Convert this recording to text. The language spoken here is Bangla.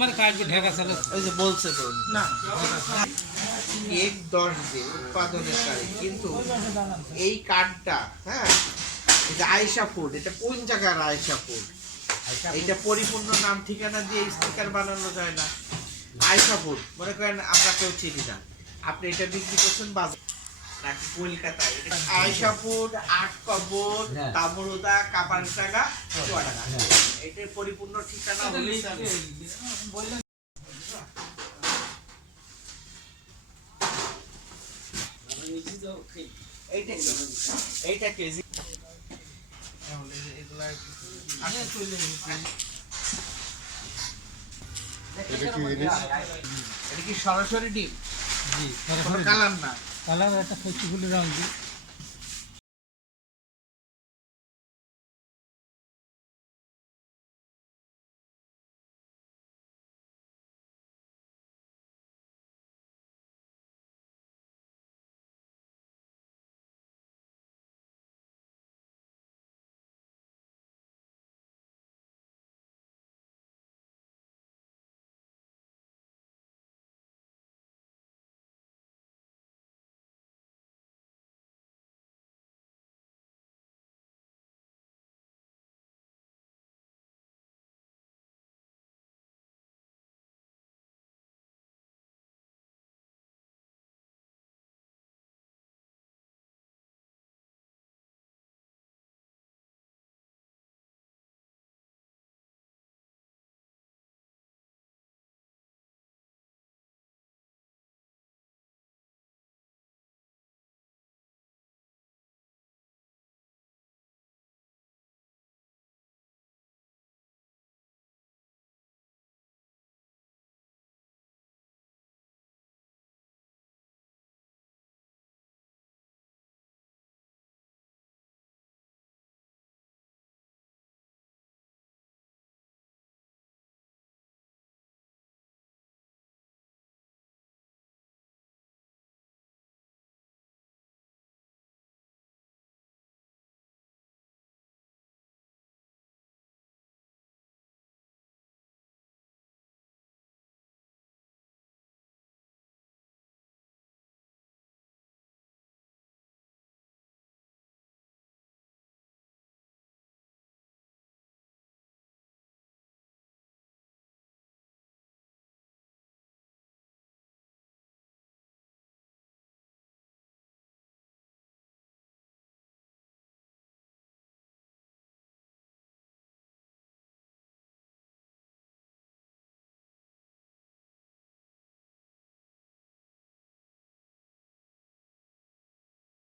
মানে কাটবে ঢেকা চালে ওই যে বলছে তো না। এক দশ দিন উৎপাদনের তারিখ কিন্তু এই কার্ডটা হ্যাঁ এটা আয়সা ফুড এটা কোন জায়গার আয়সা ফুড এইটা পরিপূর্ণ নাম ঠিকানা দিয়ে স্টিকার বানানো যায় না। আয়সা ফুড মনে করেন আমরা কেউ চিনি না। আপনি এটা বিক্রি করছেন বাজার। নাকি কলকাতায়? এটা আট কবর। তামরুদা কাপানটাগা চুয়াডাঙ্গা। এটার পরিপূর্ণ ঠিকানা হলেই এইটা এইটা কেজি এগুলা এটা কি সরাসরি ডিম? জি কোনো কালার না? কালার একটা ফেস্টিভ্যালের রং দিই